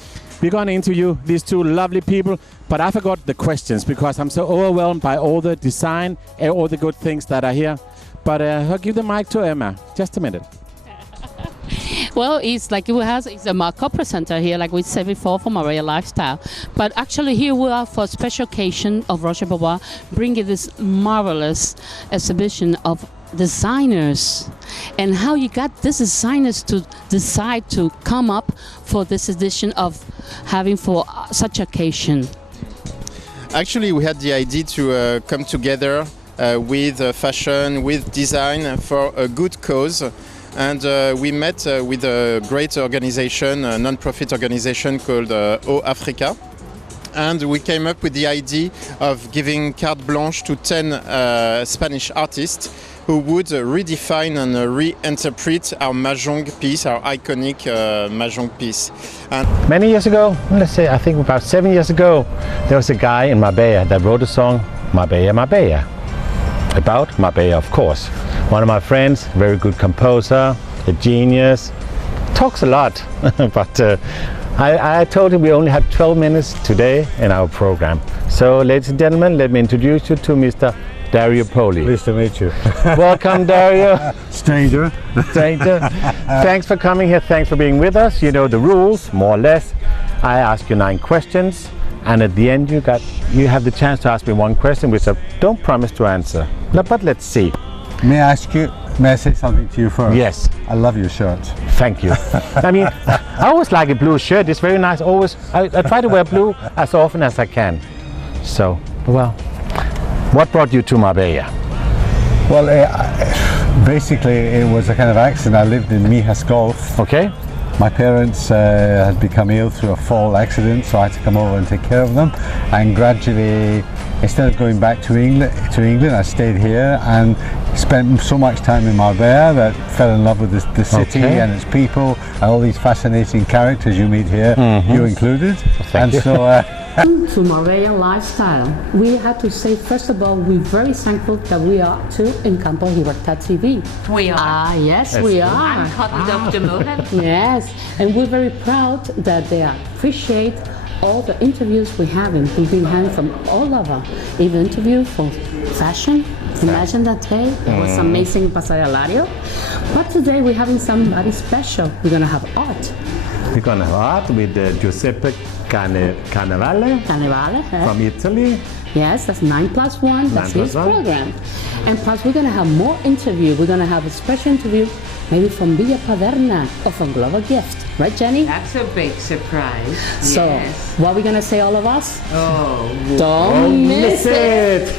we're going to interview these 2 lovely people. But I forgot the questions because I'm so overwhelmed by all the design and all the good things that are here. But I'll give the mic to Emma. Just a minute. Well, it's like it's a co-presenter here, like we said before, for Marbella Lifestyle. But actually here we are for a special occasion of RtvMarbella, bringing this marvelous exhibition of designers. And how you got these designers to decide to come up for this edition of having for such occasion? Actually, we had the idea to come together with fashion, with design for a good cause. And we met with a great organization, a non-profit organization called O Africa. And we came up with the idea of giving carte blanche to 10 Spanish artists who would redefine and reinterpret our mahjong piece, our iconic mahjong piece. And many years ago, let's say I think about 7 years ago, there was a guy in Marbella that wrote a song, Marbella, Marbella. About Marbella, of course. One of my friends, very good composer, a genius, talks a lot, but I told him we only have 12 minutes today in our program. So, ladies and gentlemen, let me introduce you to Mr. Dario Poli. Pleased to meet you. Welcome, Dario. Stranger. Stranger. Thanks for coming here. Thanks for being with us. You know the rules, more or less. I ask you 9 questions, and at the end you have the chance to ask me 1 question, which I don't promise to answer. But let's see. May I say something to you first? Yes. I love your shirt. Thank you. I mean, I always like a blue shirt. It's very nice. Always, I try to wear blue as often as I can. So, well, what brought you to Marbella? Well, basically it was a kind of accident. I lived in Mijas Gulf. Okay. My parents had become ill through a fall accident, so I had to come over and take care of them. And gradually, instead of going back to England, I stayed here and spent so much time in Marbella that fell in love with the city and its people and all these fascinating characters you meet here, you included. Thank you. So. To Marbella lifestyle, we have to say first of all we're very thankful that we are too in Campo Libertad TV. We are. Yes, we are. I'm Dr. Mohan. Yes, and we're very proud that they appreciate all the interviews we've been having from all over, even interviews for fashion. Imagine that day, it was amazing Pasagalario. But today we're having somebody special. We're gonna have art. We're gonna have art with Giuseppe Cannavale from Italy. Yes, that's 9+1. That's his program. And plus, we're going to have more interview. We're going to have a special interview, maybe from Villa Paderna or from Global Gift. Right, Jenny? That's a big surprise. So, yes. what are we going to say, all of us? Oh, don't miss it.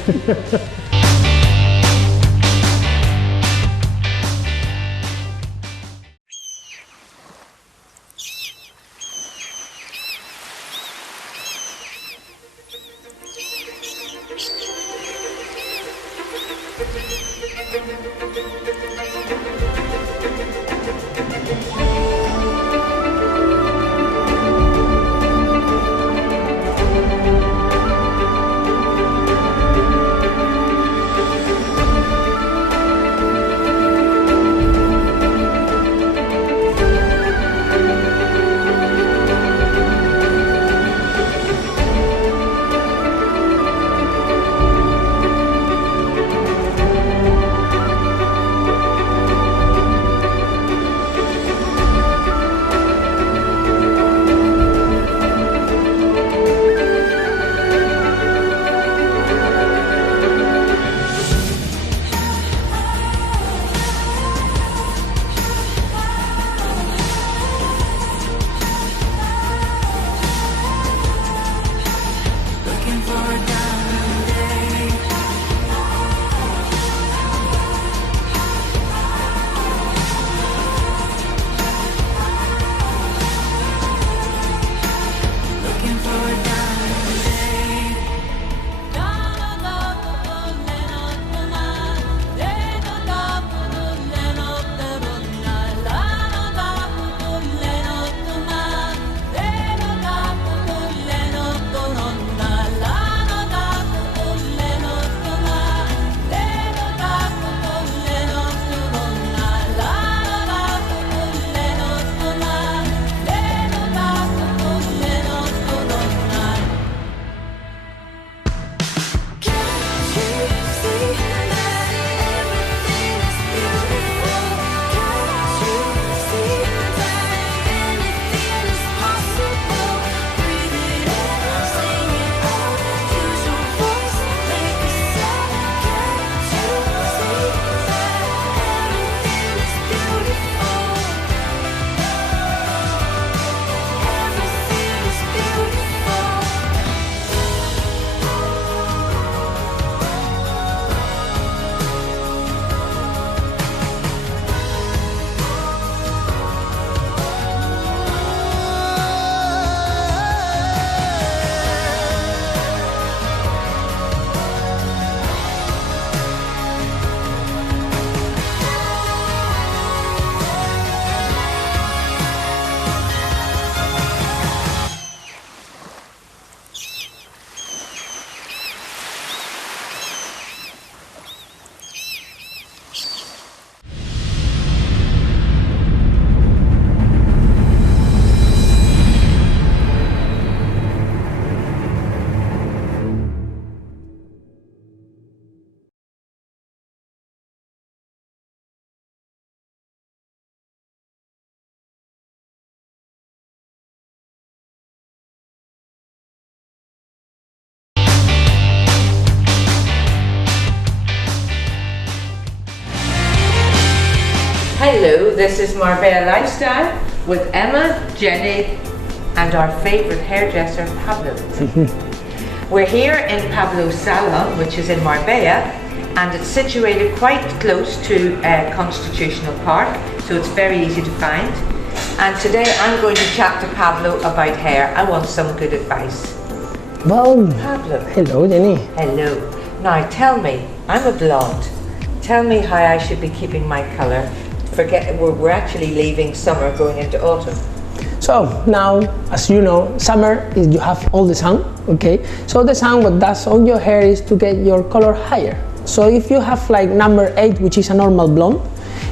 this is Marbella Lifestyle with Emma, Jenny, and our favourite hairdresser, Pablo. We're here in Pablo's salon, which is in Marbella, and it's situated quite close to Constitutional Park, so it's very easy to find. And today I'm going to chat to Pablo about hair. I want some good advice. Well, Pablo. Hello, Jenny. Hello. Now tell me, I'm a blonde. Tell me how I should be keeping my colour. We're actually leaving summer, going into autumn. So now, as you know, summer is you have all the sun, okay? So the sun, what does on your hair is to get your color higher. So if you have like number 8, which is a normal blonde,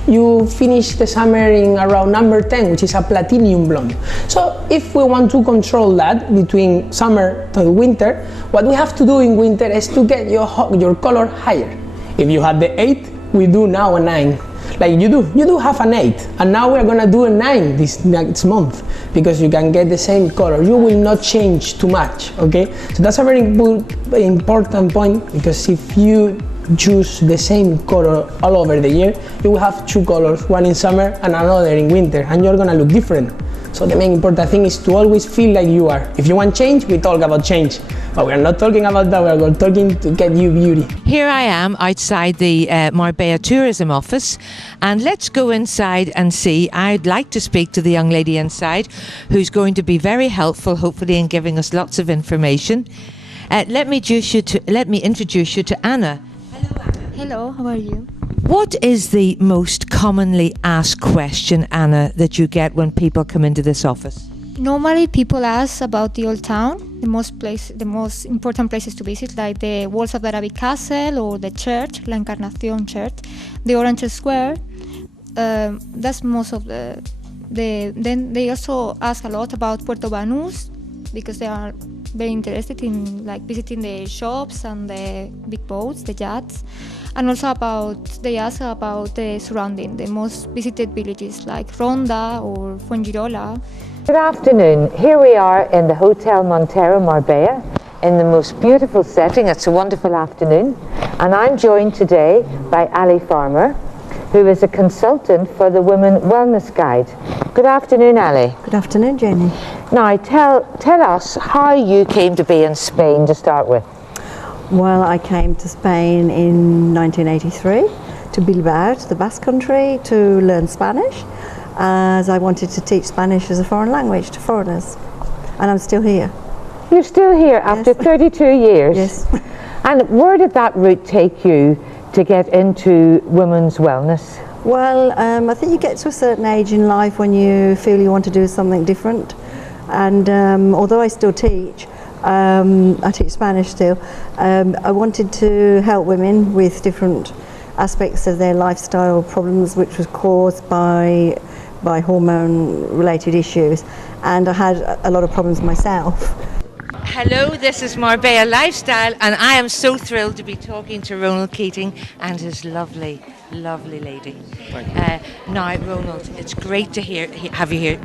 you finish the summer in around number 10, which is a platinum blonde. So if we want to control that between summer to winter, what we have to do in winter is to get your color higher. If you had the 8, we do now a 9. Like you do have an 8, and now we're gonna do a 9 this next month, because you can get the same color. You will not change too much, okay? So that's a very important point, because if you choose the same color all over the year, you will have 2 colors, one in summer and another in winter, and you're gonna look different. So the main important thing is to always feel like you are. If you want change, we talk about change. But we're not talking about that, we're talking to get you beauty. Here I am outside the Marbella Tourism Office, and let's go inside and see. I'd like to speak to the young lady inside, who's going to be very helpful, hopefully, in giving us lots of information. Let me introduce you to Anna. Hello, how are you? What is the most commonly asked question, Anna, that you get when people come into this office? Normally people ask about the old town, the most important places to visit, like the walls of the Arabic Castle or the church, La Encarnación Church, the Orange Square. That's most of the. Then they also ask a lot about Puerto Banús, because they are very interested in like visiting the shops and the big boats, the yachts, and also they ask about the surrounding, the most visited villages like Ronda or Fuengirola. Good afternoon. Here we are in the Hotel Montero Marbella in the most beautiful setting. It's a wonderful afternoon, and I'm joined today by Ali Farmer, who is a consultant for the Women Wellness Guide. Good afternoon, Ali. Good afternoon, Jenny. Now, tell us how you came to be in Spain to start with. Well, I came to Spain in 1983 to Bilbao, to the Basque Country, to learn Spanish, as I wanted to teach Spanish as a foreign language to foreigners. And I'm still here. You're still here after 32 years? Yes. And where did that route take you to get into women's wellness? Well, I think you get to a certain age in life when you feel you want to do something different. And although I still teach, I teach Spanish still, I wanted to help women with different aspects of their lifestyle problems, which was caused by hormone-related issues. And I had a lot of problems myself. Hello, this is Marbella Lifestyle, and I am so thrilled to be talking to Ronald Keating and his lovely lady. Thank you. Now, Ronald, it's great to have you here.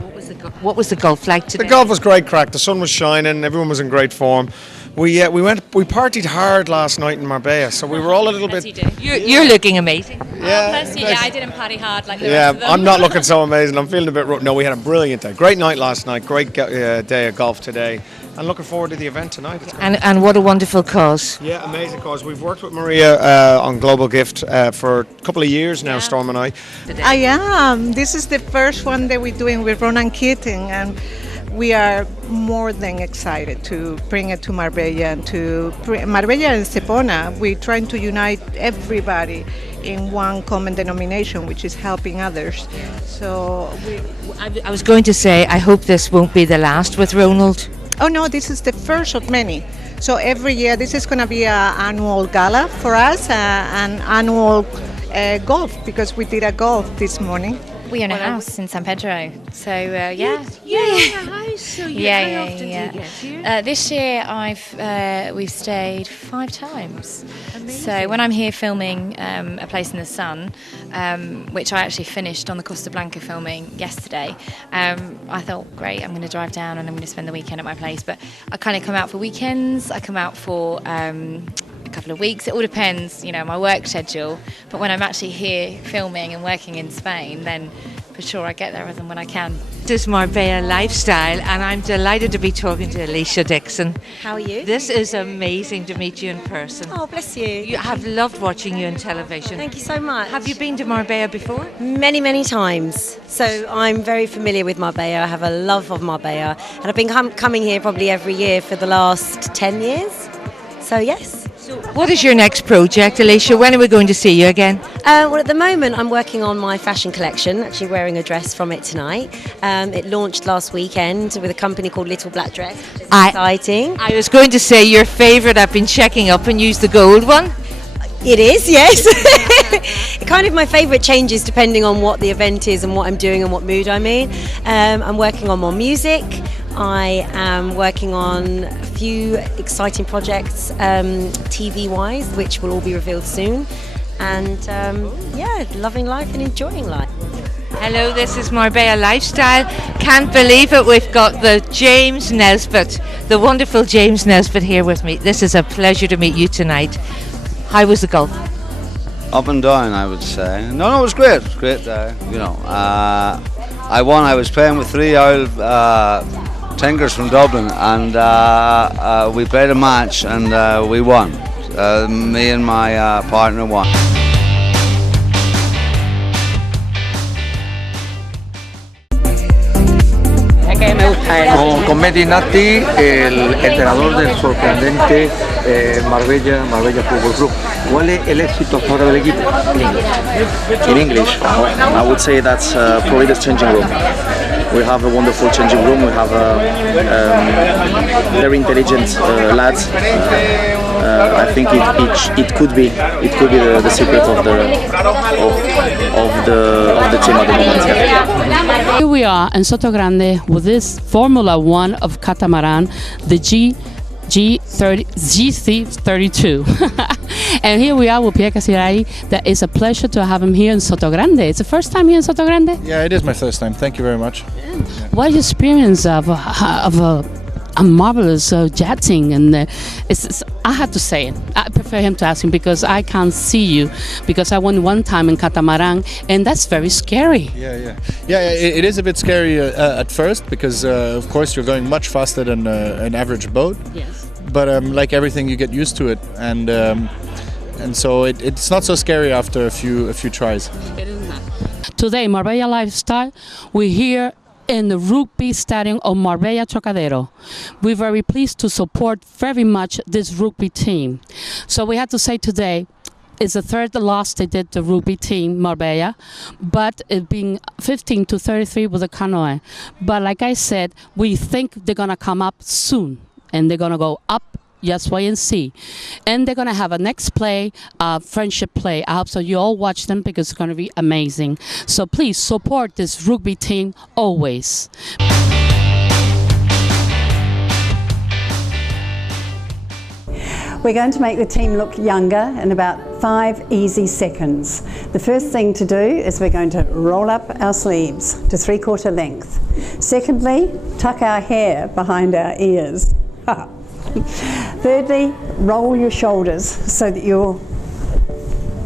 What was the golf like today? The golf was great crack. The sun was shining. Everyone was in great form. We partied hard last night in Marbella, so we were all a little bit. You're looking amazing. Yeah, Bless you. Yeah, I didn't party hard like the yeah, rest of them. I'm not looking so amazing. I'm feeling a bit rough. No, we had a brilliant day. Great night last night. Great day of golf today. And looking forward to the event tonight. And what a wonderful cause. Yeah, amazing cause. We've worked with Maria on Global Gift for a couple of years now, Storm and I. I am. This is the first one that we're doing with Ronald Keating, and we are more than excited to bring it to Marbella and Marbella and Estepona. We're trying to unite everybody in one common denomination, which is helping others. So I was going to say, I hope this won't be the last with Ronald. Oh no, this is the first of many. So every year, this is going to be an annual gala for us, an annual golf, because we did a golf this morning. We own a house in San Pedro, so yeah. You own a house, so how often do you get here? This year we've stayed 5 times. Amazing. So when I'm here filming A Place in the Sun, which I actually finished on the Costa Blanca filming yesterday, I thought, great, I'm going to drive down and I'm going to spend the weekend at my place. But I kind of come out for weekends, I come out for a couple of weeks. It all depends, my work schedule. But when I'm actually here filming and working in Spain, then for sure I get there as and when I can. This is Marbella Lifestyle, and I'm delighted to be talking to Alicia Dixon. How are you? This is amazing to meet you in person. Oh, bless you. I have loved watching you on television. Thank you so much. Have you been to Marbella before? Many, many times. So I'm very familiar with Marbella. I have a love of Marbella, and I've been coming here probably every year for the last 10 years. So yes. What is your next project, Alicia? When are we going to see you again? Well, at the moment, I'm working on my fashion collection, actually wearing a dress from it tonight. It launched last weekend with a company called Little Black Dress, which is exciting. I was going to say your favourite. I've been checking up and used the gold one. It is, yes. Kind of my favourite changes depending on what the event is and what I'm doing and what mood I'm in. I'm working on more music. I am working on a few exciting projects, TV-wise, which will all be revealed soon. And yeah, loving life and enjoying life. Hello, this is Marbella Lifestyle. Can't believe it, we've got the James Nesbitt, the wonderful James Nesbitt here with me. This is a pleasure to meet you tonight. How was the golf? Up and down, I would say. No, it was great. It was a great day. You know, I won. I was playing with three old tinkers from Dublin, and we played a match, and we won. Me and my partner won. Con Mehdi Natti, el entrenador del sorprendente Marbella Football Club. ¿Cuál es el éxito ahora del equipo? In English, I would say that's probably the changing room. We have a wonderful changing room. We have very intelligent lads. I think it could be the secret of the team at the moment. Yeah. Here we are in Soto Grande with this Formula One of catamaran, the GC32. And here we are with Pierre Casirai. That is a pleasure to have him here in Soto Grande. It's the first time here in Soto Grande? Yeah, it is my first time. Thank you very much. What is your experience of a marvelous jetting? And I have to say it. I prefer him to ask him because I can't see you, because I went one time in catamaran, and that's very scary. Yeah. It is a bit scary at first because, of course, you're going much faster than an average boat. Yes. But like everything, you get used to it, and so it's not so scary after a few tries. It is not. Today, Marbella Lifestyle, we're here in the rugby stadium of Marbella Trocadero. We're very pleased to support very much this rugby team. So we have to say today, it's the third loss they did the rugby team, Marbella, but it being 15-33 with the canoe. But like I said, we think they're gonna come up soon, and they're gonna go up. Just wait and see. And they're going to have a next play, friendship play. I hope so you all watch them because it's going to be amazing. So please support this rugby team always. We're going to make the team look younger in about 5 easy seconds. The first thing to do is we're going to roll up our sleeves to 3/4 length. Secondly, tuck our hair behind our ears. Thirdly, roll your shoulders so that your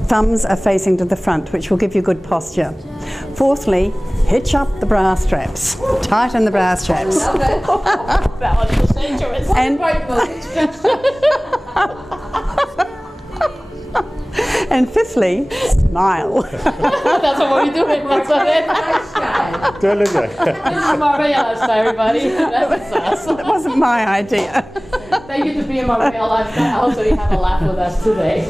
thumbs are facing to the front, which will give you good posture. Fourthly, hitch up the bra straps. Tighten the bra straps. That one was dangerous. And fifthly, smile. That's what we're doing. That's what it is. Totally. This is Marbella Lifestyle, everybody. That's us. That wasn't my idea. Thank you to be in Marbella Lifestyle. Also, you have a laugh with us today.